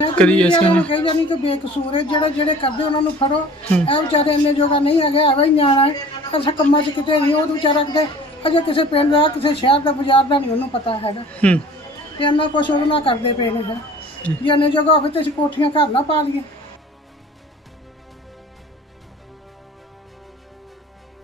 ਕਰੀ ਉਹਨਾਂ ਨੇ ਨੂੰ। ਕਹੀ ਜਾਨੀ ਕਿ ਬੇਕਸੂਰ ਹੈ ਜਿਹੜੇ ਜਿਹੜੇ ਕਰਦੇ ਉਹਨਾਂ ਨੂੰ ਫੜੋ। ਇਹ ਵਿਚਾਰੇ ਇੰਨੇ ਜੋਗਾ ਨਹੀਂ ਹੈਗੇ ਐਵੇਂ ਹੀ ਨਿਆਣਾ ਹੈ। ਅਸਾਂ ਕੰਮਾਂ 'ਚ ਕਿਤੇ ਨਹੀਂ ਉਹ ਵਿਚਾਰਾ ਕਿਤੇ ਅਜੇ ਕਿਸੇ ਪਿੰਡ ਦਾ ਕਿਸੇ ਸ਼ਹਿਰ ਦਾ ਬਾਜ਼ਾਰ ਦਾ ਨਹੀਂ ਉਹਨੂੰ ਪਤਾ ਹੈਗਾ। ਤੇ ਇੰਨਾ ਕੁਛ ਨਾਲ ਕਰਦੇ ਪਏ ਨੇ ਫਿਰ। ਜੇ। ਇੰਨੇ ਜੋਗਾ ਹੋਵੇ ਤੇ ਅਸੀਂ ਕੋਠੀਆਂ ਘਰ ਨਾ ਪਾ ਲਈਏ।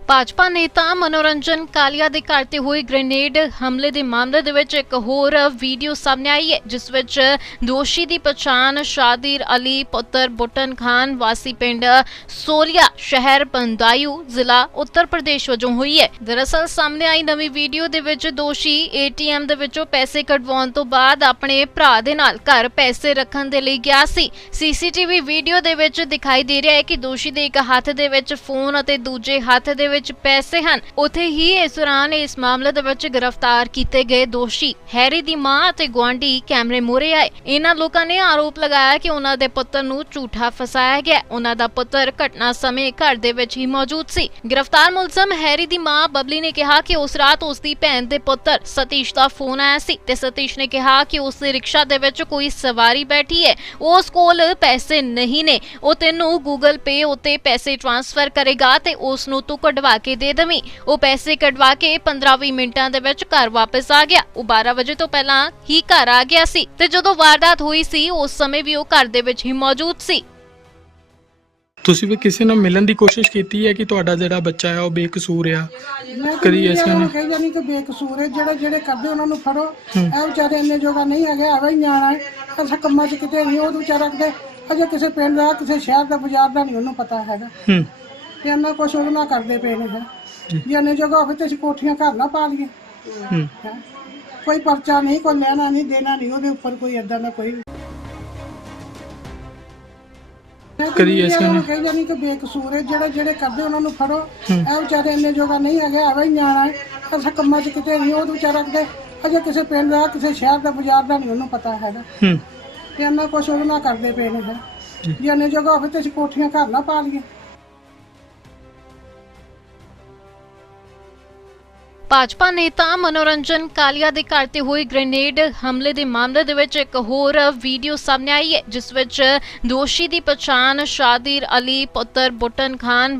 ਭਾਜਪਾ ਨੇਤਾ ਮਨੋਰੰਜਨ ਕਾਲੀਆ ਦੇ ਘਰ ਤੇ ਹੋਏ ਗ੍ਰੇਨੇਡ ਹਮਲੇ ਦੇ ਮਾਮਲੇ ਦੇ ਵਿੱਚ ਇੱਕ ਹੋਰ ਵੀਡੀਓ ਸਾਹਮਣੇ ਆਈ ਹੈ, ਜਿਸ ਵਿੱਚ ਦੋਸ਼ੀ ਦੀ ਪਛਾਣ ਸ਼ਾਦਿਰ ਅਲੀ, ਪੁੱਤਰ ਬੁੱਟਨ ਖਾਨ, ਵਾਸੀ ਪਿੰਡ ਸੋਲੀਆ ਸ਼ਹਿਰ ਪੰਦਾਯੂ ਜ਼ਿਲ੍ਹਾ ਉੱਤਰ ਪ੍ਰਦੇਸ਼ ਵਜੋਂ ਹੋਈ ਹੈ। ਦਰਅਸਲ ਸਾਹਮਣੇ ਆਈ ਨਵੀਂ ਵੀਡੀਓ ਦੇ ਵਿੱਚ ਦੋਸ਼ੀ ਏਟੀਐਮ ਦੇ ਵਿੱਚੋਂ ਪੈਸੇ ਕਢਵਾਉਣ ਤੋਂ ਬਾਅਦ ਆਪਣੇ ਭਰਾ ਦੇ ਨਾਲ ਘਰ ਪੈਸੇ ਰੱਖਣ ਦੇ ਲਈ ਗਿਆ ਸੀ। ਸੀਸੀਟੀਵੀ ਵੀਡੀਓ ਦੇ ਵਿੱਚ ਦਿਖਾਈ ਦੇ ਰਿਹਾ ਹੈ ਕਿ ਦੋਸ਼ੀ ਦੇ ਇੱਕ ਹੱਥ ਦੇ ਵਿੱਚ ਫੋਨ ਅਤੇ ਦੂਜੇ ਹੱਥ ਦੇ ਵਿੱਚ ਪੈਸੇ ਹਨ। ਉੱਥੇ ਹੀ ਇਸ ਦੌਰਾਨ ਇਸ ਮਾਮਲੇ ਦੇ ਵਿੱਚ ਗ੍ਰਿਫਤਾਰ ਕੀਤੇ ਗਏ ਦੋਸ਼ੀ ਹੈਰੀ ਦੀ ਮਾਂ ਅਤੇ ਗੁਆਂਢੀ ਕੈਮਰੇ ਮੂਹਰੇ ਆਏ। ਇਹਨਾਂ ਲੋਕਾਂ ਨੇ ਆਰੋਪ ਲਗਾਇਆ ਕਿ ਉਹਨਾਂ ਦੇ ਪੁੱਤਰ ਨੂੰ ਝੂਠਾ ਫਸਾਇਆ ਗਿਆ। ਉਹਨਾਂ ਦਾ ਪੁੱਤਰ ਘਟਨਾ ਸਮੇਂ ਘਰ ਦੇ ਵਿੱਚ ਹੀ ਮੌਜੂਦ ਸੀ। ਗ੍ਰਿਫਤਾਰ ਮੁਲਜ਼ਮ ਹੈਰੀ ਦੀ ਮਾਂ ਬਬਲੀ ਨੇ ਕਿਹਾ ਕਿ ਉਸ ਰਾਤ ਉਸ ਦੀ ਭੈਣ ਦੇ ਪੁੱਤਰ ਸਤੀਸ਼ ਦਾ ਫੋਨ ਆਇਆ ਸੀ ਤੇ ਸਤੀਸ਼ ਨੇ ਕਿਹਾ ਕਿ ਉਸ ਦੇ ਰਿਕਸ਼ਾ ਦੇ ਵਿੱਚ ਕੋਈ ਸਵਾਰੀ ਬੈਠੀ ਹੈ। ਉਸ ਕੋਲ ਪੈਸੇ ਨਹੀਂ ਨੇ। ਉਹ ਤੈਨੂੰ ਗੂਗਲ ਪੇ ਉਤੇ ਪੈਸੇ ਟ੍ਰਾਂਸਫਰ ਕਰੇਗਾ ਤੇ ਉਸ ਨੂੰ ਤੂੰ ਕਢਵਾ ਕੇ ਦੇ ਦੇਵੀਂ। ਉਹ ਪੈਸੇ ਕਢਵਾ ਕੇ 15-20 ਮਿੰਟਾਂ ਦੇ ਵਿੱਚ ਘਰ ਵਾਪਸ ਆ ਗਿਆ। ਉਹ 12 ਵਜੇ ਤੋਂ ਪਹਿਲਾਂ ਹੀ ਘਰ ਆ ਗਿਆ ਸੀ ਤੇ ਜਦੋਂ ਵਾਰਦਾਤ ਹੋਈ ਸੀ ਉਸ ਸਮੇਂ ਵੀ ਉਹ ਘਰ ਦੇ ਵਿੱਚ ਹੀ ਮੌਜੂਦ ਸੀ। ਤੁਸੀਂ ਵੀ ਕਿਸੇ ਨਾਲ ਮਿਲਣ ਦੀ ਕੋਸ਼ਿਸ਼ ਕੀਤੀ ਹੈ ਕਿ ਤੁਹਾਡਾ ਜਿਹੜਾ ਬੱਚਾ ਹੈ ਉਹ ਬੇਕਸੂਰ ਆ? ਕਰੀ ਐਸੇ ਉਹਨਾਂ ਨੂੰ ਨੇ ਕਹੀ ਜਾਨੀ ਕਿ ਬੇਕਸੂਰ ਹੈ ਜਿਹੜੇ ਜਿਹੜੇ ਕਰਦੇ ਉਹਨਾਂ ਨੂੰ ਫੜੋ। ਇਹ ਵਿਚਾਰੇ ਇੰਨੇ ਜੋਗਾ ਨਹੀਂ ਹੈਗੇ ਐਵੇਂ ਹੀ ਨਿਆਣਾ ਹੈ। ਅਸਾਂ ਕੰਮਾਂ 'ਚ ਕਿਤੇ ਨਹੀਂ ਉਹ ਵਿਚਾਰਾ ਕਿਤੇ ਅਜੇ ਕਿਸੇ ਪਿੰਡ ਦਾ ਕਿਸੇ ਸ਼ਹਿਰ ਦਾ ਬਾਜ਼ਾਰ ਦਾ ਨਹੀਂ ਉਹਨੂੰ ਪਤਾ ਹੈਗਾ। ਤੇ ਇੰਨਾ ਕੁਛ ਉਹਦੇ ਨਾਲ ਕਰਦੇ ਪਏ ਨੇ ਜੇ। ਇੰਨੇ ਜੋਗਾ ਹੋਵੇ ਤੇ ਅਸੀਂ ਕੋਠੀਆਂ ਘਰ ਨਾ ਪਾ ਲਈਏ। ਹੂੰ। ਹੈਂ। ਕੋਈ ਪਰਚਾ ਨਹੀਂ ਕੋਈ ਲੈਣਾ ਨਹੀਂ ਦੇਣਾ ਨਹੀਂ ਉਹਦੇ ਉੱਪਰ ਕੋਈ ਏਦਾਂ ਦਾ ਕੋਈ ਕਰੀ ਐਸੇ ਉਹਨਾਂ ਨੇ ਨੂੰ। ਕਹੀ ਜਾਨੀ ਕਿ ਬੇਕਸੂਰ ਹੈ ਜਿਹੜੇ ਜਿਹੜੇ ਕਰਦੇ ਉਹਨਾਂ ਨੂੰ ਫੜੋ। ਇਹ ਵਿਚਾਰੇ ਇੰਨੇ ਜੋਗਾ ਨਹੀਂ ਹੈਗੇ ਐਵੇਂ ਹੀ ਨਿਆਣਾ ਹੈ। ਅਸਾਂ ਕੰਮਾਂ 'ਚ ਕਿਤੇ ਨਹੀਂ ਉਹ ਵਿਚਾਰਾ ਕਿਤੇ ਅਜੇ ਕਿਸੇ ਪਿੰਡ ਦਾ ਕਿਸੇ ਸ਼ਹਿਰ ਦਾ ਬਾਜ਼ਾਰ ਦਾ ਨਹੀਂ ਉਹਨੂੰ ਪਤਾ ਹੈਗਾ। ਹੂੰ। ਤੇ ਇੰਨਾ ਕੁਛ ਉਹਦੇ ਨਾਲ ਕਰਦੇ ਪਏ ਨੇ ਜੇ। ਇੰਨੇ ਜੋਗਾ ਹੋਵੇ ਤੇ ਅਸੀਂ ਕੋਠੀਆਂ ਘਰ ਨਾ ਪਾ ਲਈਏ। ਭਾਜਪਾ ਨੇਤਾ ਮਨੋਰੰਜਨ ਕਾਲੀਆ ਦੇ ਘਰ ਤੇ ਹੋਏ ਗ੍ਰੇਨੇਡ ਹਮਲੇ ਦੇ ਮਾਮਲੇ ਦੇ ਵਿੱਚ ਇੱਕ ਹੋਰ ਵੀਡੀਓ ਸਾਹਮਣੇ ਆਈ ਹੈ ਜਿਸ ਵਿੱਚ ਦੋਸ਼ੀ ਦੀ ਪਛਾਣ ਸ਼ਾਦਿਰ ਅਲੀ ਪੁੱਤਰ ਬੁੱਟਨ ਖਾਨ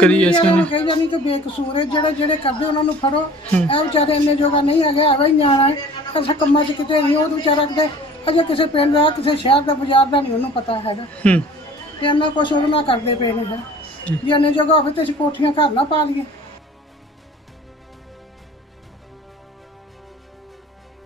ਕਰੀ ਐਸੇ ਉਹਨਾਂ ਨੇ। ਕਹੀ ਜਾਨੀ ਕਿ ਬੇਕਸੂਰ ਹੈ ਜਿਹੜੇ ਜਿਹੜੇ ਕਰਦੇ ਉਹਨਾਂ ਨੂੰ ਫੜੋ। ਇਹ ਵਿਚਾਰੇ ਇੰਨੇ ਜੋਗਾ ਨਹੀਂ ਹੈਗੇ ਐਵੇਂ ਹੀ ਨਿਆਣਾ ਹੈ। ਅਸਾਂ ਕੰਮਾਂ 'ਚ ਕਿਤੇ ਨਹੀਂ ਉਹ ਵਿਚਾਰਾ ਕਿਤੇ ਅਜੇ ਕਿਸੇ ਪਿੰਡ ਦਾ ਕਿਸੇ ਸ਼ਹਿਰ ਦਾ ਬਾਜ਼ਾਰ ਦਾ ਨਹੀਂ ਉਹਨੂੰ ਪਤਾ ਹੈਗਾ। ਹੂੰ। ਤੇ ਇੰਨਾ ਕੁਛ ਉਹਦੇ ਨਾਲ ਕਰਦੇ ਪਏ ਨੇ ਫਿਰ। ਜੇ ਇੰਨੇ ਜੋਗਾ ਹੋਵੇ ਤੇ ਅਸੀਂ ਕੋਠੀਆਂ ਘਰ ਨਾ ਪਾ ਲਈਏ।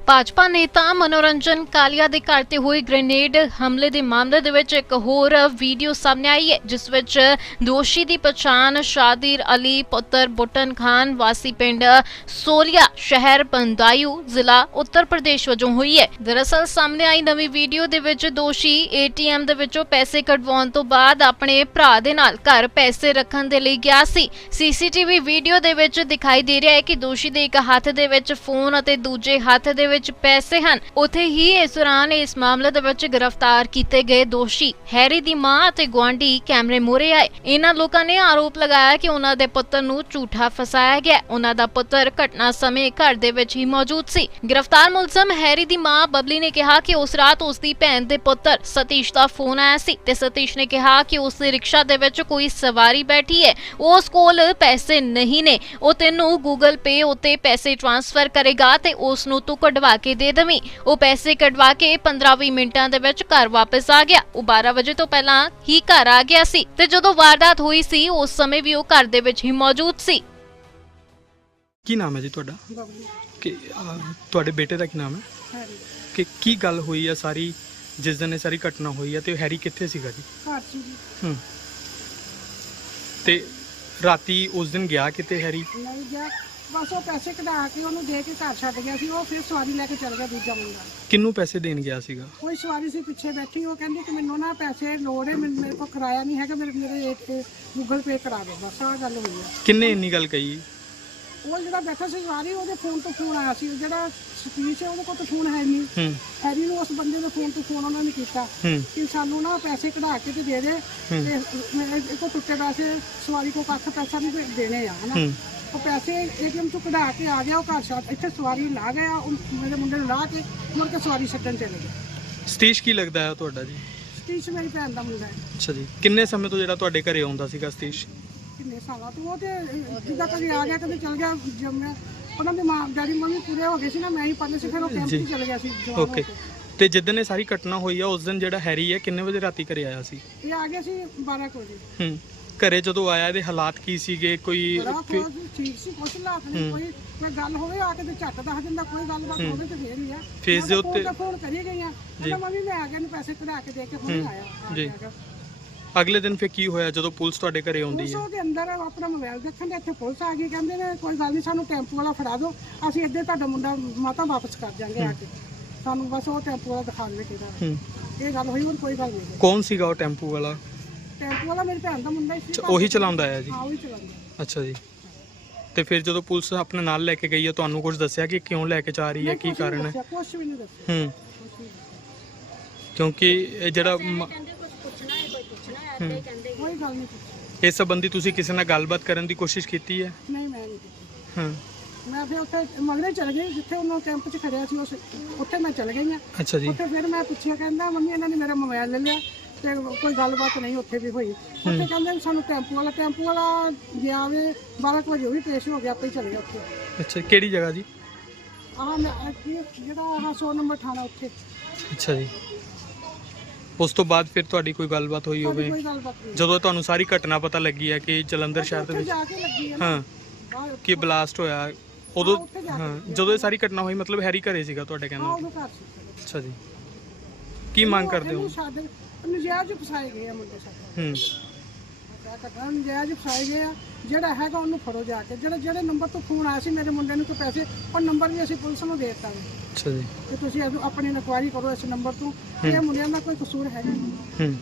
ਭਾਜਪਾ ਨੇਤਾ ਮਨੋਰੰਜਨ ਕਾਲੀਆ ਦੇ ਘਰ ਤੇ ਹੋਏ ਗ੍ਰੇਨੇਡ ਹਮਲੇ ਦੇ ਮਾਮਲੇ ਦੇ ਵਿੱਚ ਇੱਕ ਹੋਰ ਵੀਡੀਓ ਸਾਹਮਣੇ ਆਈ ਹੈ, ਜਿਸ ਵਿੱਚ ਦੋਸ਼ੀ ਦੀ ਪਛਾਣ ਸ਼ਾਦਿਰ ਅਲੀ, ਪੁੱਤਰ ਬੁੱਟਨ ਖਾਨ, ਵਾਸੀ ਪਿੰਡ ਸੋਲੀਆ ਸ਼ਹਿਰ ਪੰਦਾਯੂ ਜ਼ਿਲ੍ਹਾ ਉੱਤਰ ਪ੍ਰਦੇਸ਼ ਵਜੋਂ ਹੋਈ ਹੈ। ਦਰਅਸਲ ਸਾਹਮਣੇ ਆਈ ਨਵੀਂ ਵੀਡੀਓ ਦੇ ਵਿੱਚ ਦੋਸ਼ੀ ਏਟੀਐਮ ਦੇ ਵਿੱਚੋਂ ਪੈਸੇ ਕਢਵਾਉਣ ਤੋਂ ਬਾਅਦ ਆਪਣੇ ਭਰਾ ਦੇ ਨਾਲ ਘਰ ਪੈਸੇ ਰੱਖਣ ਦੇ ਲਈ ਗਿਆ ਸੀ। ਸੀਸੀਟੀਵੀ ਵੀਡੀਓ ਦੇ ਵਿੱਚ ਦਿਖਾਈ ਦੇ ਰਿਹਾ ਹੈ ਕਿ ਦੋਸ਼ੀ ਦੇ ਇੱਕ ਹੱਥ ਦੇ ਵਿੱਚ ਫੋਨ ਅਤੇ ਦੂਜੇ ਹੱਥ ਦੇ ਵਿੱਚ ਪੈਸੇ ਹਨ। ਉੱਥੇ ਹੀ ਇਸ ਦੌਰਾਨ ਇਸ ਮਾਮਲੇ ਦੇ ਵਿੱਚ ਗ੍ਰਿਫਤਾਰ ਕੀਤੇ ਗਏ ਦੋਸ਼ੀ ਹੈਰੀ ਦੀ ਮਾਂ ਅਤੇ ਗੁਆਂਢੀ ਕੈਮਰੇ ਮੂਹਰੇ ਆਏ। ਇਹਨਾਂ ਲੋਕਾਂ ਨੇ ਆਰੋਪ ਲਗਾਇਆ ਕਿ ਉਹਨਾਂ ਦੇ ਪੁੱਤਰ ਨੂੰ ਝੂਠਾ ਫਸਾਇਆ ਗਿਆ। ਉਹਨਾਂ ਦਾ ਪੁੱਤਰ ਘਟਨਾ ਸਮੇਂ ਘਰ ਦੇ ਵਿੱਚ ਹੀ ਮੌਜੂਦ ਸੀ। ਗ੍ਰਿਫਤਾਰ ਮੁਲਜ਼ਮ ਹੈਰੀ ਦੀ ਮਾਂ ਬਬਲੀ ਨੇ ਕਿਹਾ ਕਿ ਉਸ ਰਾਤ ਉਸ ਦੀ ਭੈਣ ਦੇ ਪੁੱਤਰ ਸਤੀਸ਼ ਦਾ ਫੋਨ ਆਇਆ ਸੀ ਤੇ ਸਤੀਸ਼ ਨੇ ਕਿਹਾ ਕਿ ਉਸ ਦੇ ਰਿਕਸ਼ਾ ਦੇ ਵਿੱਚ ਕੋਈ ਸਵਾਰੀ ਬੈਠੀ ਹੈ। ਉਸ ਕੋਲ ਪੈਸੇ ਨਹੀਂ ਨੇ। ਉਹ ਤੈਨੂੰ ਗੂਗਲ ਪੇ ਉਤੇ ਪੈਸੇ ਟ੍ਰਾਂਸਫਰ ਕਰੇਗਾ ਤੇ ਉਸ ਨੂੰ ਤੂੰ ਕਢਵਾ ਕੇ ਦੇ ਦੇਵੀਂ। ਉਹ ਪੈਸੇ ਕਢਵਾ ਕੇ 15-20 ਮਿੰਟਾਂ ਦੇ ਵਿੱਚ ਘਰ ਵਾਪਸ ਆ ਗਿਆ। ਉਹ 12 ਵਜੇ ਤੋਂ ਪਹਿਲਾਂ ਹੀ ਘਰ ਆ ਗਿਆ ਸੀ ਤੇ ਜਦੋਂ ਵਾਰਦਾਤ ਹੋਈ ਸੀ ਉਸ ਸਮੇਂ ਵੀ ਉਹ ਘਰ ਦੇ ਵਿੱਚ ਹੀ ਮੌਜੂਦ ਸੀ। ਕੀ ਨਾਮ ਹੈ ਜੀ ਤੁਹਾਡਾ? ਕਿ ਅਹ, ਤੁਹਾਡੇ ਬੇਟੇ ਦਾ ਕੀ ਨਾਮ ਹੈ? ਹੈਰੀ। ਕਿ ਕੀ ਗੱਲ ਹੋਈ ਹੈ ਸਾਰੀ ਜਿਸ ਦਿਨ ਇਹ ਸਾਰੀ ਘਟਨਾ ਹੋਈ ਹੈ ਤੇ ਹੈਰੀ ਕਿੱਥੇ ਸੀਗਾ ਜੀ? ਘਰ ਸੀ ਜੀ। ਹੂੰ। ਤੇ ਰਾਤੀ ਉਸ ਦਿਨ ਗਿਆ ਕਿਤੇ ਹੈਰੀ? ਨਹੀਂ ਗਿਆ। ਬਸ ਉਹ ਪੈਸੇ ਕਢਾ ਕੇ ਉਹਨੂੰ ਦੇ ਕੇ ਘਰ ਛੱਡ ਗਿਆ ਸੀ ਉਹ ਫਿਰ ਸਵਾਰੀ ਲੈ ਕੇ ਚੱਲ ਗਿਆ ਦੂਜਾ ਮੁੰਡਾ। ਕਿੰਨੂੰ ਪੈਸੇ ਦੇਣ ਗਿਆ ਸੀਗਾ? ਕੋਈ ਸਵਾਰੀ ਸੀ ਪਿੱਛੇ ਬੈਠੀ ਉਹ ਕਹਿੰਦੀ ਕਿ ਮੈਨੂੰ ਨਾ ਪੈਸੇ ਲੋੜ ਹੈ ਮੈਨੂੰ- ਮੇਰੇ ਕੋਲ ਕਿਰਾਇਆ ਨਹੀਂ ਹੈਗਾ ਮੇਰੇ ਮੇਰੇ ਗੂਗਲ ਪੇ ਕਰਾ ਦੇ ਬਸ ਆਹ ਗੱਲ ਹੋਈ ਆ। ਕਿੰਨੇ ਇੰਨੀ ਗੱਲ ਕਹੀ? ਉਹ ਜਿਹੜਾ ਬੈਠਾ ਸੀ ਵਾਰੀ ਉਹਦੇ ਫੋਨ ਤੋਂ ਫੋਨ ਆਇਆ ਸੀ ਜਿਹੜਾ ਸਤੀਸ਼ ਹੈ ਉਹਦੇ ਕੋਲ ਤਾਂ ਫੋਨ ਹੈ ਨਹੀਂ। ਹੈਰੀ ਨੂੰ ਉਸ ਬੰਦੇ ਦੇ ਫੋਨ ਤੋਂ ਫੋਨ ਉਹਨਾਂ ਨੇ ਕੀਤਾ ਕਿ ਸਾਨੂੰ ਨਾ ਪੈਸੇ ਕਢਾ ਕੇ ਤੇ ਦੇ ਦੇ ਤੇ ਮੇਰੇ ਕੋ ਟੁੱਟੇ ਪੈਸੇ ਸਵਾਰੀ ਕੋ ਕੱਖ ਪੈਸਾ ਨਹੀਂ ਦੇਣੇ ਆ ਹਨਾ। ਉਹ ਪੈਸੇ ਏਟੀਐਮ ਤੋਂ ਕਢਾ ਕੇ ਆ ਗਿਆ ਉਹ ਘਰ ਛੱਡ ਇੱਥੇ ਸਵਾਰੀ ਲਾ ਗਿਆ ਉਹ ਮੇਰੇ ਮੁੰਡੇ ਨੂੰ ਲਾ ਕੇ ਮੁੜ ਕੇ ਸਵਾਰੀ ਛੱਡਣ ਚਲੇ ਗਏ। ਸਤੀਸ਼ ਕੀ ਲੱਗਦਾ ਹੈ ਤੁਹਾਡਾ ਜੀ? ਸਤੀਸ਼ ਮੇਰੀ ਭੈਣ ਦਾ ਮੁੰਡਾ ਹੈ। ਅੱਛਾ ਜੀ। ਕਿੰਨੇ ਸਮੇਂ ਤੋਂ ਜਿਹੜਾ ਤੁਹਾਡੇ ਘਰੇ ਆਉਂਦਾ ਸੀਗਾ ਸਤੀਸ਼? ਕਿੰਨੇ ਸਾਲਾਂ ਤੋਂ? ਉਹ ਤੇ ਜਿੱਦਾਂ ਕਦੇ ਆ ਗਿਆ ਕਦੇ ਚਲ ਗਿਆ ਮੈਂ ਉਹਨਾਂ ਦੇ ਮਾਂ ਡੈਡੀ ਮੰਮੀ ਪੂਰੇ ਹੋ ਗਏ ਸੀ ਨਾ ਮੈਂ ਹੀ ਪੜ੍ਹਦੇ ਸੀ ਫਿਰ ਉਹ ਕੈਂਪ 'ਚ ਚਲੇ ਗਿਆ ਸੀ ਜਵਾਨ ਹੋ ਓਕੇ। ਕੇ। ਤੇ ਜਿੱਦਣ ਇਹ ਸਾਰੀ ਘਟਨਾ ਹੋਈ ਆ ਉਸ ਦਿਨ ਜਿਹੜਾ ਹੈਰੀ ਹੈ ਕਿੰਨੇ ਵਜੇ ਰਾਤੀ ਘਰੇ ਆਇਆ ਸੀ? ਇਹ ਆ ਗਿਆ ਸੀ 12 ਕੁ ਵਜੇ। ਹੂੰ। ਘਰੇ ਜਦੋਂ ਆਇਆ ਇਹਦੇ ਹਾਲਾਤ ਕੀ ਸੀਗੇ? ਕੋਈ ਬੜਾ ਫਿਰ- ਫੋਨ ਠੀਕ ਸੀ ਕੁਛ ਲਾਖ ਨਹੀਂ ਕੋਈ। ਕੋਈ ਗੱਲ ਹੋਵੇ ਆ ਕੇ ਤੇ ਝੱਟ ਦੱਸ ਦਿੰਦਾ ਕੋਈ ਗੱਲਬਾਤ ਹੋਵੇ ਤੇ ਫੇਰ ਹੀ ਆ। ਫੇਸ ਦੇ ਉੱਤੇ- ਫੋਨ ਕਰੀ ਗਈਆਂ ਕਹਿੰਦਾ ਮੰਮੀ ਮੈਂ ਆ ਗਿਆ ਨੂੰ ਪੈਸੇ ਕਢਾ ਕੇ ਦੇ ਕੇ ਹੁਣੇ ਆਇਆ। ਆ ਜੀ। ਗਿਆ। ਅਗਲੇ ਦਿਨ ਫਿਰ ਕੀ ਹੋਇਆ ਜਦੋਂ ਪੁਲਿਸ ਤੁਹਾਡੇ ਘਰੇ ਆਉਂਦੀ ਪੁਲਿਸ ਹੈ ਉਹਦੇ ਅੰਦਰ ਆਪਣਾ ਮੋਬਾਈਲ ਦੇਖਣ ਦੇ ਇੱਥੇ ਪੁਲਿਸ ਆ ਗਈ ਕਹਿੰਦੇ ਨੇ ਕੋਈ ਗੱਲ ਨਹੀਂ ਸਾਨੂੰ ਟੈਂਪੂ ਵਾਲਾ ਫੜਾ ਦਿਓ। ਅਸੀਂ ਇੱਧੇ ਤੁਹਾਡਾ ਮੁੰਡਾ ਮਾਤਾ ਵਾਪਸ ਕਰ ਜਾਾਂਗੇ ਆ ਕੇ। ਸਾਨੂੰ ਬਸ ਉਹ ਟੈਂਪੂ ਵਾਲਾ ਦਿਖਾ ਦੇਵੇ ਕਿਹਦਾ। ਹੂੰ। ਇਹ ਗੱਲ ਹੋਈ ਹੋਰ ਕੋਈ ਗੱਲ ਨਹੀਂ ਕੌਣ ਸੀਗਾ ਉਹ ਟੈਂਪੂ ਵਾਲਾ? ਟੈਂਪੂ ਵਾਲਾ ਮੇਰੀ ਭੈਣ ਦਾ ਮੁੰਡਾ ਹੀ ਸੀ ਅੱਛਾ, ਉਹੀ ਚਲਾਉਂਦਾ ਆਇਆ ਜੀ? ਹਾਂ ਉਹੀ ਚਲਾਉਂਦਾ ਅੱਛਾ ਜੀ। ਤੇ ਫਿਰ ਜਦੋਂ ਪੁਲਿਸ ਆਪਣੇ ਨਾਲ ਲੈ ਕੇ ਗਈ ਹੈ ਤੁਹਾਨੂੰ ਕੁਝ ਦੱਸਿਆ ਕਿ ਕਿਉਂ ਲੈ ਕੇ ਜਾ ਰਹੀ ਹੈ ਕੀ ਕਾਰਨ ਹੈ? ਕੁਝ ਵੀ ਨਹੀਂ ਦੱਸਿਆ। ਹੂੰ। ਕੁਛ ਵੀ ਨਹੀਂ। ਕਿਉਂਕਿ ਇਹ ਜਿਹੜਾ ਮ- ਕੋਈ ਗੱਲ ਨਹੀਂ ਪੁੱਛੀ। ਇਸ ਸੰਬੰਧੀ ਤੁਸੀਂ ਕਿਸੇ ਨਾਲ ਗੱਲਬਾਤ ਕਰਨ ਦੀ ਕੋਸ਼ਿਸ਼ ਕੀਤੀ ਹੈ? ਨਹੀਂ ਮੈਂ ਨਹੀਂ ਕੀਤੀ। ਹਾਂ। ਮੈਂ ਫਿਰ ਉੱਥੇ ਮਗਰੇ ਚਲ ਗਈ ਜਿੱਥੇ ਉਹਨਾਂ ਕੈਂਪ 'ਚ ਖੜਿਆ ਸੀ ਉਸ ਉੱਥੇ ਮੈਂ ਚਲ ਗਈ ਹਾਂ। ਅੱਛਾ ਜੀ। ਉੱਥੇ ਫਿਰ ਮੈਂ ਪੁੱਛਿਆ ਕਹਿੰਦਾ ਮੰਮੀ ਇਹਨਾਂ ਨੇ ਮੇਰਾ ਮੋਬਾਈਲ ਲੈ ਲਿਆ ਤੇ ਕੋਈ ਗੱਲਬਾਤ ਨਹੀਂ ਉੱਥੇ ਵੀ ਹੋਈ। ਉੱਥੇ ਕਹਿੰਦੇ ਵੀ ਸਾਨੂੰ ਟੈਂਪੂ ਵਾਲਾ ਟੈਂਪੂ ਵਾਲਾ ਗਿਆ ਵੇ 12 ਕੁ ਵਜੇ ਉਹ ਵੀ ਪੇਸ਼ ਹੋ ਗਿਆ ਆਪੇ ਹੀ ਚਲੇ ਗਿਆ ਉੱਥੇ। ਅੱਛਾ ਕਿਹੜੀ ਜਗ੍ਹਾ ਜੀ? ਆਹ ਮੈਂ- ਆਹ ਕੀ- ਜਿਹੜਾ ਆਹ 100 ਨੰਬਰ ਥਾਣਾ ਉੱਥੇ। ਅੱਛਾ ਜੀ। ਉਸ ਤੋਂ ਬਾਅਦ ਫਿਰ ਤੁਹਾਡੀ ਕੋਈ ਗੱਲਬਾਤ ਹੋਈ ਸਾਡੀ ਹੋਵੇ? ਕੋਈ ਗੱਲਬਾਤ ਨਹੀਂ ਜਦੋਂ ਤੁਹਾਨੂੰ ਸਾਰੀ ਘਟਨਾ ਪਤਾ ਲੱਗੀ ਹੈ ਕਿ ਜਲੰਧਰ ਸ਼ਹਿਰ ਦੇ ਉੱਥੇ ਵਿੱਚ ਜਾ ਕੇ ਲੱਗੀ ਹੈ ਨਾ। ਹਾਂ ਬਾਹਰ ਕਿ ਬਲਾਸਟ ਹੋਇਆ। ਉਦੋਂ ਹਾਂ, ਉੱਥੇ ਜਾ ਕੇ ਹਾਂ ਜਦੋਂ ਇਹ ਸਾਰੀ ਘਟਨਾ ਹੋਈ ਮਤਲਬ ਹੈਰੀ ਘਰੇ ਸੀਗਾ ਤੁਹਾਡੇ ਹਾਂ ਕਹਿੰਦੇ ਉਹਦੇ ਘਰ ਸੀ। ਅੱਛਾ ਜੀ। ਕੀ ਮੰਗ ਕਰਦੇ ਹੋ? ਇਹਨੂੰ ਸਾਡੇ ਨਜਾਇਜ਼ ਫਸਾਏ ਗਏ ਆ ਮੁੰਡੇ ਸਾਡੇ ਹੂੰ। ਕਰਨਾ ਨਜਾਇਜ਼ ਫਸਾਏ ਗਏ ਆ। ਜਿਹੜਾ ਹੈਗਾ ਉਹਨੂੰ ਫੜੋ ਜਾ ਕੇ। ਜਿਹੜਾ ਜਿਹੜੇ ਨੰਬਰ ਤੋਂ ਫੋਨ ਆਇਆ ਸੀ ਮੇਰੇ ਮੁੰਡੇ ਨੂੰ ਕੋਈ ਪੈਸੇ ਉਹ ਨੰਬਰ ਵੀ ਅਸੀਂ ਪੁਲਿਸ ਨੂੰ ਦੇ ਦਿੱਤਾ ਵੇ। ਅੱਛਾ ਜੀ। ਕਿ ਤੁਸੀਂ ਇਹਨੂੰ ਆਪਣੀ ਇਨਕੁਆਇਰੀ ਕਰੋ ਇਸ ਨੰਬਰ ਤੋਂ। ਇਹ ਮੁੰਡਿਆਂ ਦਾ ਕੋਈ ਕਸੂਰ ਹੈਗਾ ਨਹੀਂ। ਹੂੰ।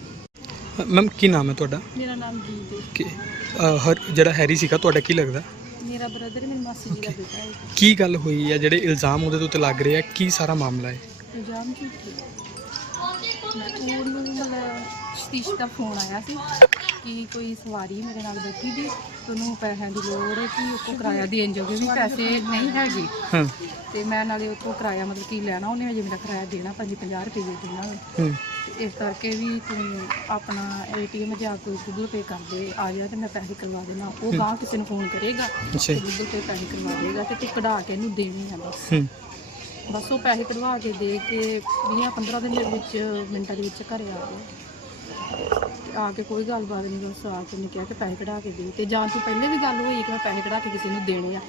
ਮੈਮ ਕੀ ਨਾਮ ਹੈ ਤੁਹਾਡਾ? ਮੇਰਾ ਨਾਮ ਜੀਤ ਹੈ। ਕਿ ਅ, ਹਰ ਜਿਹੜਾ ਹੈਰੀ ਸੀਗਾ ਤੁਹਾਡਾ ਕੀ ਲੱਗਦਾ? ਮੇਰਾ ਬ੍ਰਦਰ ਮੇਰੀ ਮਾਸੀ ਜੀ ਦਾ ਬੇਟਾ ਹੈ। ਕੀ ਗੱਲ ਹੋਈ ਹੈ ਜਿਹੜੇ ਇਲਜ਼ਾਮ ਉਹਦੇ ਉੱਤੇ ਲੱਗ ਰਹੇ ਆ ਕੀ ਸਾਰਾ ਮਾਮਲਾ ਹੈ? ਇਲਜ਼ਾਮ ਝੂਠੇ ਉਹਨੂੰ ਮਤਲਬ ਸਤੀਸ਼ ਦਾ ਫੋਨ ਆਇਆ ਸੀ ਕਿ ਕੋਈ ਸਵਾਰੀ ਮੇਰੇ ਨਾਲ ਬੈਠੀ ਦੀ ਤੇ ਉਹਨੂੰ ਪੈਸਿਆਂ ਦੀ ਲੋੜ ਹੈ ਕਿ ਉਹ ਕੋਲ ਕਿਰਾਇਆ ਦੇਣ ਜੋਗੇ ਵੀ ਪੈਸੇ ਨਹੀਂ ਹੈਗੇ। ਹਾਂ। ਤੇ ਮੈਂ ਨਾਲੇ ਉਹ ਤੋਂ ਕਿਰਾਇਆ ਮਤਲਬ ਕੀ ਲੈਣਾ ਉਹਨੇ ਅਜੇ ਮੇਰਾ ਕਿਰਾਇਆ ਦੇਣਾ ਭਾਜੀ 50 ਰੁਪਏ ਦੇਣਾ ਵਾ। ਹੂੰ। ਤੇ ਇਸ ਕਰਕੇ ਵੀ ਤੂੰ ਆਪਣਾ ਏਟੀਐਮ ਜਾਂ ਕੋਈ ਗੂਗਲ ਪੇ ਕਰ ਦੇ ਆ ਜਾ ਤੇ ਮੈਂ ਪੈਸੇ ਕਰਵਾ ਦੇਣਾ। ਉਹ ਗਾਂ ਕਿਸੇ ਨੂੰ ਫੋਨ ਕਰੇਗਾ ਅੱਛਾ। ਤੇ ਗੂਗਲ ਪੇ ਪੈਸੇ ਕਰਵਾ ਦੇਗਾ ਤੇ ਤੂੰ ਕਢਾ ਕੇ ਇਹਨੂੰ ਦੇਣੀ ਆ ਬਸ। ਹੂੰ। ਬਸ ਉਹ ਪੈਸੇ ਕਢਵਾ ਕੇ ਦੇ ਕੇ 20 15 ਦਿਨ ਦੇ ਵਿੱਚ ਮਿੰਟਾਂ ਦੇ ਵਿੱਚ ਘਰੇ ਆ ਤੇ ਆ ਕੇ ਕੋਈ ਗੱਲਬਾਤ ਨਹੀਂ ਬਸ ਆ ਕੇ ਉਹਨੇ ਕਿਹਾ ਕਿ ਪੈਸੇ ਕਢਾ ਕੇ ਦੇ। ਤੇ ਜਾਣ ਤੋਂ ਪਹਿਲੇ ਵੀ ਗੱਲ ਹੋਈ ਕਿ ਮੈਂ ਪੈਸੇ ਕਢਾ ਕੇ ਕਿਸੇ ਨੂੰ ਦੇਣੇ ਆ।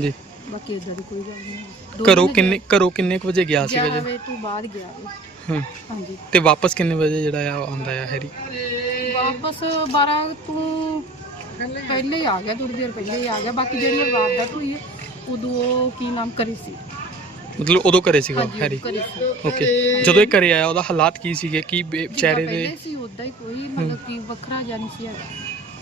ਜੀ। ਬਾਕੀ ਇਦਾਂ ਦੀ ਕੋਈ ਗੱਲ ਨਹੀਂ। ਦੋ ਘਰੋਂ ਕਿੰਨੇ ਘਰੋਂ ਕਿੰਨੇ ਕੁ ਵਜੇ ਗਿਆ ਜੀ ਵਜੇ ਤੋਂ ਬਾਅਦ ਗਿਆ ਹਾਂਜੀ। ਤੇ ਵਾਪਸ ਕਿੰਨੇ ਵਜੇ ਜਿਹੜਾ ਆ ਆਉਂਦਾ ਆ ਹੈਰੀ? ਵਾਪਸ 12 ਤੋਂ ਪਹਿਲੇ ਹੀ ਆ ਗਿਆ ਥੋੜੀ ਦੇਰ ਪਹਿਲੇ ਹੀ ਆ ਗਿਆ। ਬਾਕੀ ਜਿਹੜੀ ਇਹ ਵਾਰਦਾਤ ਹੋਈ ਹੈ ਉਦੋਂ ਕੀ ਨਾਮ ਕਰੀ ਸੀ? ਮਤਲਬ ਉਦੋਂ ਘਰੇ ਸੀਗਾ ਹਾਂਜੀ ਹੈਰੀ? ਸੀ। ਓਕੇ ਜਦੋਂ ਇਹ ਘਰੇ ਆਇਆ ਉਹਦਾ ਹਾਲਾਤ ਕੀ ਸੀਗੇ? ਕੀ ਬੇ- ਚਿਹਰੇ ਦੇ ਪਹਿਲੇ ਸੀ ਉਦਾਂ ਹੀ ਕੋਈ ਮਤਲਬ ਕਿ ਵੱਖਰਾ ਜਿਹਾ ਨਹੀਂ ਸੀ ਹੈਗਾ।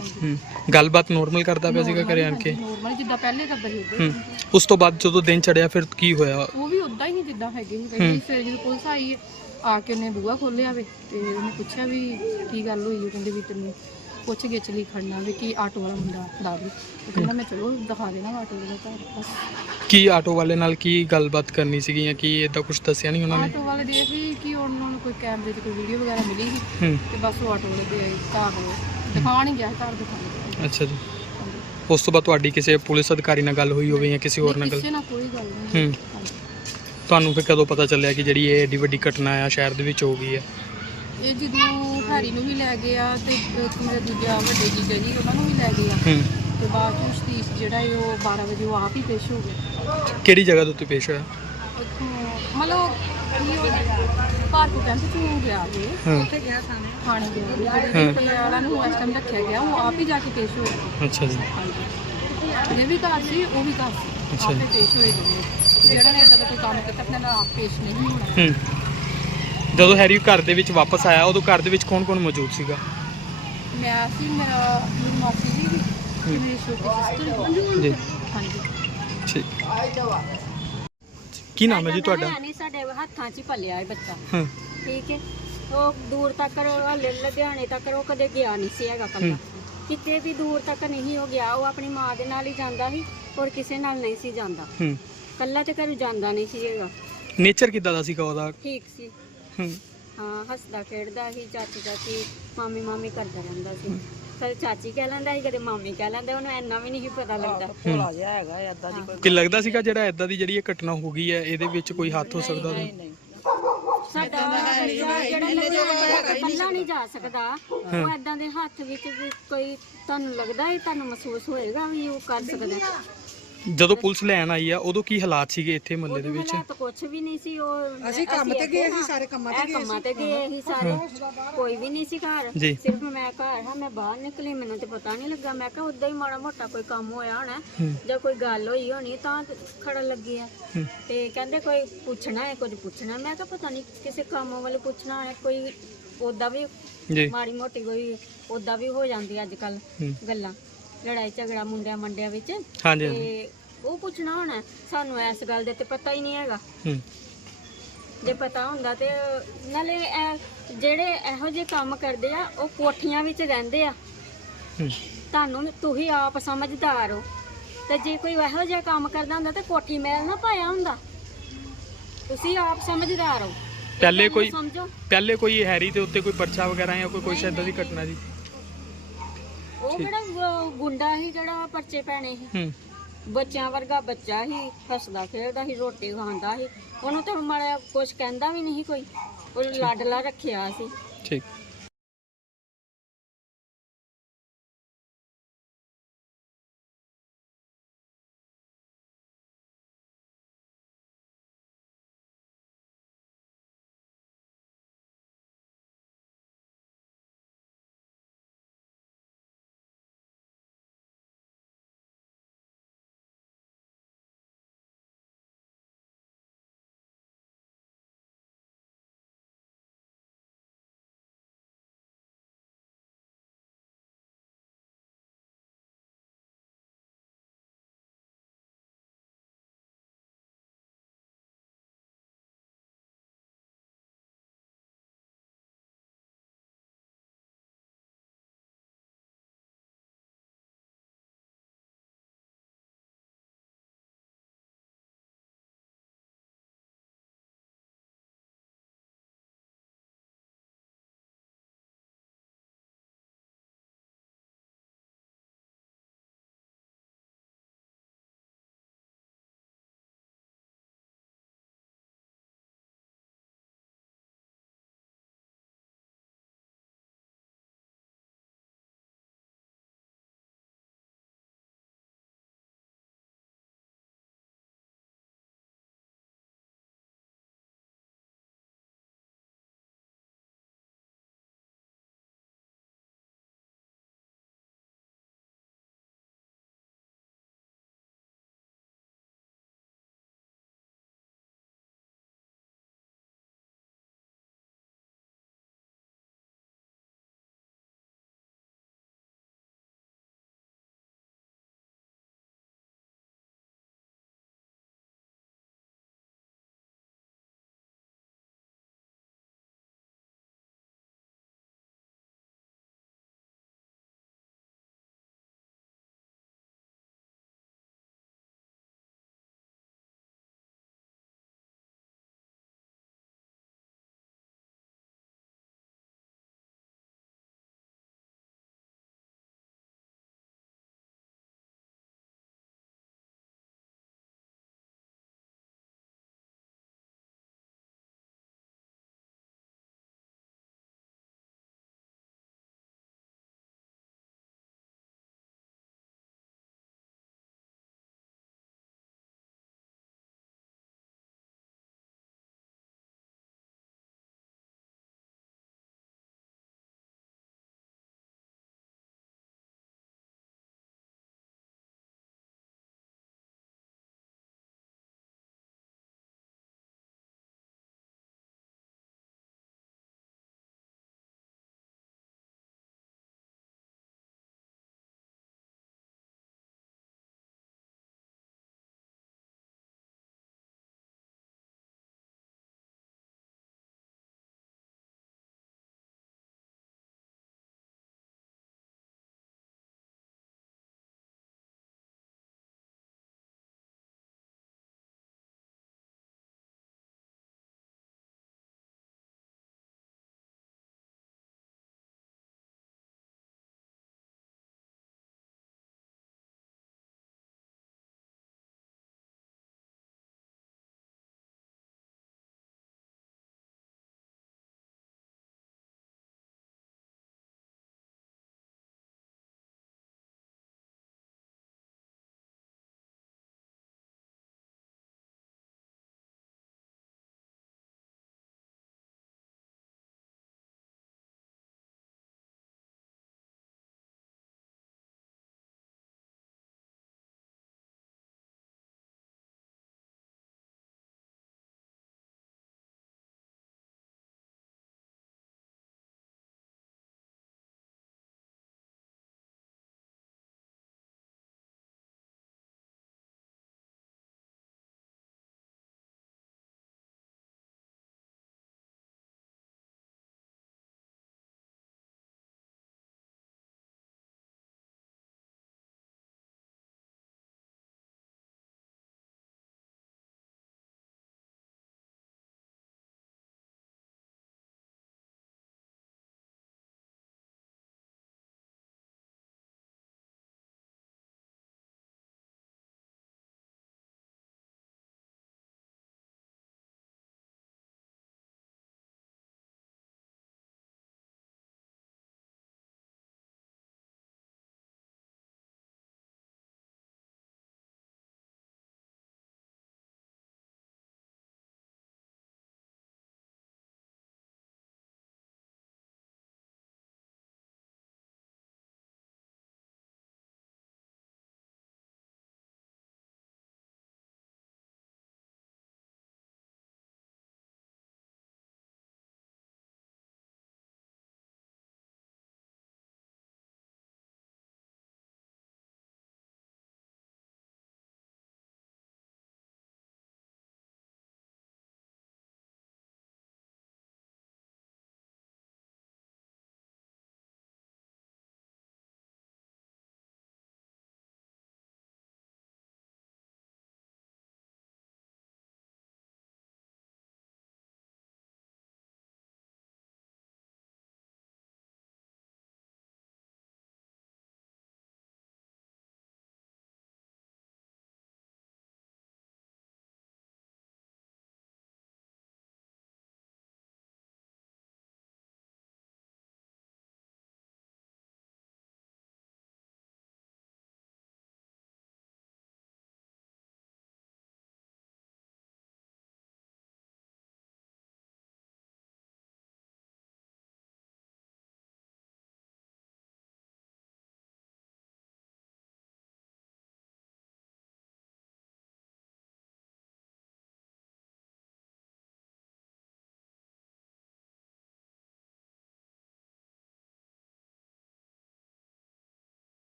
ਹਾਂਜੀ। ਹੂੰ। ਗੱਲਬਾਤ ਨੋਰਮਲ ਕਰਦਾ ਪਿਆ ਸੀਗਾ ਘਰੇ ਆਣ ਕੇ? ਨੋਰਮਲ ਜਿੱਦਾਂ ਪਹਿਲੇ ਕਰਦਾ ਸੀ ਉਦਾਂ ਹੂੰ। ਉਸ ਤੋਂ ਬਾਅਦ ਜਦੋਂ ਦਿਨ ਚੜਿਆ ਫਿਰ ਕੀ ਹੋਇਆ? ਉਹ ਵੀ ਉਦਾਂ ਹੀ ਜਿੱਦਾਂ ਹੈਗੇ ਸੀ। ਪਹਿਲੇ ਸਵੇਰੇ ਜਦੋਂ ਪੁਲਿਸ ਆਈ ਆ ਕੇ ਉਹਨੇ ਬੂਹਾ ਖੋਲਿਆ ਵੇ ਤੇ ਉਹਨੇ ਪੁੱਛਿਆ ਵੀ ਕੀ ਗੱਲ ਹੋਈ ਹੈ ਕਹਿੰਦੇ ਵੀ ਤੈਨੂੰ ਪੁੱਛ ਗਿੱਛ ਲਈ ਖੜਨਾ ਵੀ ਕੀ ਆਟੋ ਵਾਲਾ ਮੁੰਡਾ ਦੇ। ਉਹ ਕਹਿੰਦਾ ਮੈਂ ਚਲੋ ਦਿਖਾ ਦੇਣਾ ਆਟੋ ਵਾਲਾ ਘਰ ਬਸ। ਕੀ ਆਟੋ ਵਾਲੇ ਨਾਲ ਕੀ ਗੱਲਬਾਤ ਕਰਨੀ ਸੀਗੀ ਜਾਂ ਕੀ ਇਦਾਂ ਕੁਝ ਦੱਸਿਆ ਨਹੀਂ ਉਹਨਾਂ ਨੇ? ਆਟੋ ਵਾਲੇ ਦੇ ਸੀ ਕਿ ਉਹਨਾਂ ਨੂੰ ਕੋਈ ਕੈਮਰੇ 'ਚ ਕੋਈ ਵੀਡੀਓ ਵਗੈਰਾ ਮਿਲੀ ਸੀ ਹੂੰ। ਤੇ ਬਸ ਉਹ ਆਟੋ ਵਾਲੇ ਦੇ ਘਰ ਦਿਖਾਣ ਹੀ ਗਿਆ। ਘਰ ਦਿਖਾਣ ਗਿਆ ਅੱਛਾ ਜੀ। ਉਸ ਤੋਂ ਬਾਅਦ ਤੁਹਾਡੀ ਕਿਸੇ ਪੁਲਿਸ ਅਧਿਕਾਰੀ ਨਾਲ ਗੱਲ ਹੋਈ ਹੋਵੇ ਜਾਂ ਕਿਸੇ ਹੋਰ ਨਾਲ ਗੱਲ? ਕਿਸੇ ਨਾਲ ਕੋਈ ਗੱਲ ਨਹੀਂ। ਹੂੰ। ਤੁਹਾਨੂੰ ਫਿਰ ਕਦੋਂ ਪਤਾ ਚੱਲਿਆ ਕਿ ਜਿਹੜੀ ਇਹ ਏਡੀ ਵੱਡੀ ਘਟਨਾ ਆ ਸ਼ਹਿਰ ਦੇ ਵਿੱਚ ਹੋ ਗਈ ਹੈ? ਇਹ ਜਦੋਂ ਹੈਰੀ ਨੂੰ ਵੀ ਲੈ ਗਏ ਆ ਤੇ ਇੱਕ ਮੇਰੇ ਦੂਜਾ ਵੱਡੇ ਜੀਜਾ ਜੀ ਉਹਨਾਂ ਨੂੰ ਵੀ ਲੈ ਗਏ ਆ। ਹੂੰ। ਤੇ ਬਾਅਦ ਚ ਸਤੀਸ਼ ਜਿਹੜਾ ਹੈ ਉਹ 12 ਵਜੇ ਉਹ ਆਪ ਹੀ ਪੇਸ਼ ਹੋ ਗਿਆ ਕਿਹੜੀ ਜਗ੍ਹਾ ਦੇ ਉੱਤੇ ਪੇਸ਼ ਹੋਇਆ? ਉੱਥੋਂ ਮਤਲਬ ਕੀ ਉਹ ਭਾਰਤੂ ਕੈਂਪ ਚ ਗਿਆ ਜੀ ਹਾਂ। ਉੱਥੇ ਗਿਆ ਸਾਨੇ ਥਾਣੇ ਗਿਆ। ਜਿਹੜੀ ਤੇ ਵਾਲਾ ਨੂੰ ਇਸ ਟਾਈਮ ਰੱਖਿਆ ਗਿਆ। ਉਹ ਆਪ ਹੀ ਜਾ ਕੇ ਪੇਸ਼ ਹੋਇਆ ਅੱਛਾ ਜੀ। ਹਾਂਜੀ। ਇਹ ਵੀ ਘਰ ਸੀ ਉਹ ਵੀ ਘਰ ਸੀ। ਅੱਛਾ ਆਪੇ ਪੇਸ਼ ਹੋਏ ਦੋਨੇ ਜਿਹੜਾ ਨੇ ਇਦਾਂ ਦਾ ਕੋਈ ਕੰਮ ਕੀਤਾ ਆਪਣੇ ਨਾਲ ਆਪ ਪੇਸ਼ ਨਹੀਂ ਹੋਣਾ। ਹੂੰ। ਜਦੋਂ ਹੈਰੀ ਘਰ ਦੇ ਵਿੱਚ ਵਾਪਸ ਆਇਆ ਉਦੋਂ ਘਰ ਦੇ ਵਿੱਚ ਕੌਣ-ਕੌਣ ਮੌਜੂਦ ਸੀਗਾ? ਮੈਂ ਸੀ ਮੇਰਾ ਮੇਰੀ ਮਾਸੀ ਜੀ ਵੀ ਤੇ ਮੇਰੀ ਛੋਟੀ ਸਿਸਟਰ ਜੀ। ਹਾਂਜੀ। ਠੀਕ। ਕੀ ਨਾਮ ਹੈ ਜੀ ਤੁਹਾਡਾ? ਹੈ ਨਹੀਂ ਸਾਡੇ ਹੱਥਾਂ 'ਚ ਹੀ ਪਲਿਆ ਇਹ ਬੱਚਾ। ਹਾਂ। ਠੀਕ ਹੈ। ਉਹ ਦੂਰ ਤੱਕ ਹਲੇ ਲੁਧਿਆਣੇ ਤੱਕ ਉਹ ਕਦੇ ਗਿਆ ਨਹੀਂ ਸੀ ਹੈਗਾ ਕੱਲਾ ਕਿਤੇ ਵੀ ਦੂਰ ਤੱਕ ਨਹੀਂ ਹੋ ਗਿਆ ਉਹ ਆਪਣੀ ਮਾਂ ਦੇ ਨਾਲ ਹੀ ਜਾਂਦਾ ਸੀ ਔਰ ਕਿਸੇ ਨਾਲ ਨਹੀਂ ਸੀ ਜਾਂਦਾ। ਹੂੰ। ਕੱਲਾ ਤੇ ਘਰੋਂ ਜਾਂਦਾ ਨਹੀਂ ਸੀ ਹੈਗਾ। ਨੇਚਰ ਕਿਦਾਂ ਦਾ ਸੀਗਾ ਉਹਦਾ? ਠੀਕ ਸੀ। ਹੂੰ। ਹੱਸਦਾ ਖੇਡਦਾ ਸੀ ਚਾਚੀ ਚਾਚੀ ਮਾਮੀ ਮਾਮੀ ਕਰਦਾ ਰਹਿੰਦਾ ਸੀ। ਕਦੇ ਚਾਚੀ ਕਹਿ ਲੈਂਦਾ ਸੀ ਕਦੇ ਮਾਮੀ ਕਹਿ ਲੈਂਦਾ ਉਹਨੂੰ ਇੰਨਾ ਵੀ ਨਹੀਂ ਸੀ ਪਤਾ ਲੱਗਦਾ। ਭੋਲਾ ਜਿਹਾ ਹੈਗਾ ਏਦਾਂ ਦੀ ਕੋਈ ਕਿ ਲੱਗਦਾ ਸੀਗਾ ਜਿਹੜਾ ਇਦਾਂ ਦੀ ਜਿਹੜੀ ਇਹ ਘਟਨਾ ਹੋ ਗਈ ਹੈ ਇਹਦੇ ਵਿੱਚ ਕੋਈ ਹੱਥ ਹੋ ਸਕਦਾ ਨਹੀਂ ਸਾਡਾ ਜਿਹੜਾ ਕੱਲਾ ਨਹੀਂ ਜਾ ਸਕਦਾ। ਉਹ ਐਦਾਂ ਦੇ ਹੱਥ ਵਿੱਚ ਵੀ ਕੋਈ ਤੁਹਾਨੂੰ ਲੱਗਦਾ ਹੈ ਤੁਹਾਨੂੰ ਮਹਿਸੂਸ ਹੋਏਗਾ ਵੀ ਉਹ ਕਰ ਸਕਦਾ ਜਦੋਂ ਪੁਲਿਸ ਲੈਣ ਆਈ ਆ ਉਦੋਂ ਕੀ ਹਾਲਾਤ ਸੀਗੇ ਇੱਥੇ ਮਹੱਲੇ ਦੇ ਵਿੱਚ? ਹਾਲਾਤ ਕੁਝ ਵੀ ਨਹੀਂ ਸੀ ਉਹ ਅਸੀਂ ਕੰਮ ਤੇ ਗਏ ਸੀ ਸਾਰੇ ਕੰਮਾਂ ਤੇ ਗਏ ਕੰਮਾਂ ਤੇ ਗਏ ਸੀ ਸਾਰੇ ਕੋਈ ਵੀ ਨਹੀਂ ਸੀ ਘਰ। ਜੀ। ਸਿਰਫ ਮੈਂ ਘਰ ਹਾਂ ਮੈਂ ਬਾਹਰ ਨਿਕਲੀ ਮੈਨੂੰ ਤੇ ਪਤਾ ਨਹੀਂ ਲੱਗਾ। ਮੈਂ ਕਿਹਾ ਉਦਾਂ ਹੀ ਮਾੜਾ ਮੋਟਾ ਕੋਈ ਕੰਮ ਹੋਇਆ ਹੋਣਾ ਜਾਂ ਕੋਈ ਗੱਲ ਹੋਈ ਹੋਣੀ ਤਾਂ ਖੜਨ ਲੱਗੀ ਆ। ਤੇ ਕਹਿੰਦੇ ਕੋਈ ਪੁੱਛਣਾ ਹੈ ਕੁਝ ਪੁੱਛਣਾ। ਮੈਂ ਕਿਹਾ ਪਤਾ ਨਹੀਂ ਕਿਸੇ ਕੰਮ ਵਾਲੇ ਪੁੱਛਣਾ ਹੈ ਕੋਈ ਉਦਾਂ ਵੀ ਜੀ। ਮਾੜੀ ਮੋਟੀ ਕੋਈ ਉਦਾਂ ਵੀ ਹੋ ਜਾਂਦੀ ਅੱਜ ਕੱਲ ਗੱਲਾਂ। ਲੜਾਈ ਝਗੜਾ ਮੁੰਡਿਆਂ ਮੰਡਿਆਂ ਵਿੱਚ। ਹਾਂਜੀ ਤੇ ਉਹ ਪੁੱਛਣਾ ਹੋਣਾ ਸਾਨੂੰ ਇਸ ਗੱਲ ਦੇ ਤੇ ਪਤਾ ਹੀ ਨਹੀਂ ਹੈਗਾ। ਹੂੰ। ਜੇ ਪਤਾ ਹੁੰਦਾ ਤੇ ਨਾਲੇ ਇਹ ਜਿਹੜੇ ਇਹੋ ਜਿਹੇ ਕੰਮ ਕਰਦੇ ਆ ਉਹ ਕੋਠੀਆਂ ਵਿੱਚ ਰਹਿੰਦੇ ਆ। ਹੂੰ। ਤੁਹਾਨੂੰ ਤੁਸੀਂ ਆਪ ਸਮਝਦਾਰ ਹੋ। ਤੇ ਜੇ ਕੋਈ ਇਹੋ ਜਿਹਾ ਕੰਮ ਕਰਦਾ ਹੁੰਦਾ ਤੇ ਕੋਠੀ ਮੈਲ ਨਾ ਪਾਇਆ ਹੁੰਦਾ। ਤੁਸੀਂ ਆਪ ਸਮਝਦਾਰ ਹੋ। ਪਹਿਲੇ ਕੋਈ ਸਮਝੋ। ਪਹਿਲੇ ਕੋਈ ਹੈਰੀ ਦੇ ਉੱਤੇ ਕੋਈ ਪਰਚਾ ਵਗੈਰਾ ਜਾਂ ਕੋਈ ਕੁਛ ਏਦਾਂ ਦੀ ਘਟਨਾ ਜੀ? ਉਹ ਕਿਹੜਾ ਗੁ- ਗੁੰਡਾ ਸੀ ਜਿਹੜਾ ਪਰਚੇ ਪੈਣੇ ਸੀ। ਹੂੰ। ਬੱਚਿਆਂ ਵਰਗਾ ਬੱਚਾ ਸੀ ਹੱਸਦਾ ਖੇਡਦਾ ਸੀ ਰੋਟੀ ਖਾਂਦਾ ਸੀ। ਉਹਨੂੰ ਤਾਂ ਮਾੜਾ ਕੁਝ ਕਹਿੰਦਾ ਵੀ ਨਹੀਂ ਕੋਈ। ਉਹ ਲਾਡਲਾ ਰੱਖਿਆ ਸੀ। ਠੀਕ।